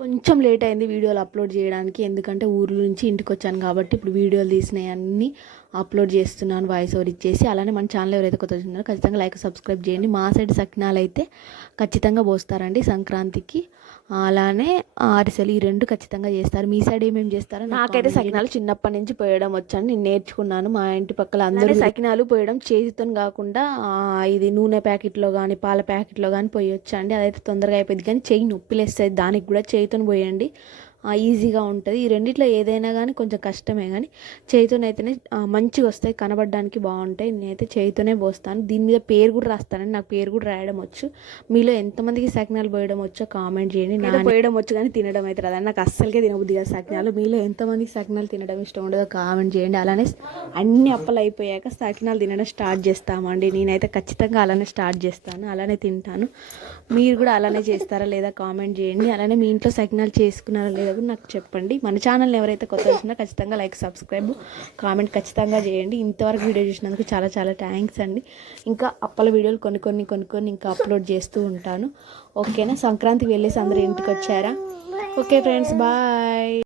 కొంచెం లేట్ అయింది వీడియోలు అప్లోడ్ చేయడానికి, ఎందుకంటే ఊర్ల నుంచి ఇంటికి వచ్చాను కాబట్టి ఇప్పుడు వీడియోలు తీసినవి అన్నీ అప్లోడ్ చేస్తున్నాను వాయిస్ ఓవర్ ఇచ్చేసి. అలానే మన ఛానల్ ఎవరైతే కొత్త చూస్తున్నారో ఖచ్చితంగా లైక్ సబ్స్క్రైబ్ చేయండి. మా సైడ్ సకినాలు అయితే ఖచ్చితంగా పోస్తారండి సంక్రాంతికి, అలానే అరిసెలు, ఈ రెండు ఖచ్చితంగా చేస్తారు. మీ సైడ్ ఏమేమి చేస్తారో? నాకైతే సకినాలు చిన్నప్పటి నుంచి పోయడం వచ్చాను, నేను నేర్చుకున్నాను. మా ఇంటి పక్కల అందరూ సకినాలు పోయడం చేతితో కాకుండా ఇది నూనె ప్యాకెట్లో కానీ పాల ప్యాకెట్లో కానీ పోయొచ్చండి. అదైతే తొందరగా అయిపోయింది, కానీ చెయ్యి నొప్పిలేస్తుంది. దానికి కూడా చేతితో పోయండి, ఈజీగా ఉంటుంది. ఈ రెండిట్లో ఏదైనా కానీ కొంచెం కష్టమే, కానీ చేతితోనైతేనే మంచిగా వస్తాయి, కనబడడానికి బాగుంటాయి. నేనైతే చేతితోనే పోస్తాను. దీని మీద పేరు కూడా రాస్తానండి, నాకు పేరు కూడా రాయడం వచ్చు. మీలో ఎంతమందికి సకినాలు పోయడం వచ్చో కామెంట్ చేయండి. నాకు పోయడం వచ్చు కానీ తినడం అయితే రాదని, నాకు అస్సలకే తినబుద్ది కాదు సకినాలు. మీలో ఎంతమందికి సకినాలు తినడం ఇష్టం ఉండదో కామెంట్ చేయండి. అలానే అన్ని అప్పలు అయిపోయాక సకినాలు తినడం స్టార్ట్ చేస్తామండి. నేనైతే ఖచ్చితంగా అలానే స్టార్ట్ చేస్తాను, అలానే తింటాను. మీరు కూడా అలానే చేస్తారా లేదా కామెంట్ చేయండి. అలానే మీ ఇంట్లో సకినాలు చేసుకున్నారా లేదా నాకు చెప్పండి. మన ఛానల్ని ఎవరైతే కొత్త వచ్చినా ఖచ్చితంగా లైక్ సబ్స్క్రైబ్ కామెంట్ ఖచ్చితంగా చేయండి. ఇంతవరకు వీడియో చూసినందుకు చాలా చాలా థ్యాంక్స్ అండి. ఇంకా అప్పల వీడియోలు కొన్ని ఇంకా అప్లోడ్ చేస్తూ ఉంటాను. ఓకేనా? సంక్రాంతికి వెళ్ళేసి అందరూ ఇంటికి వచ్చారా? Okay friends, bye.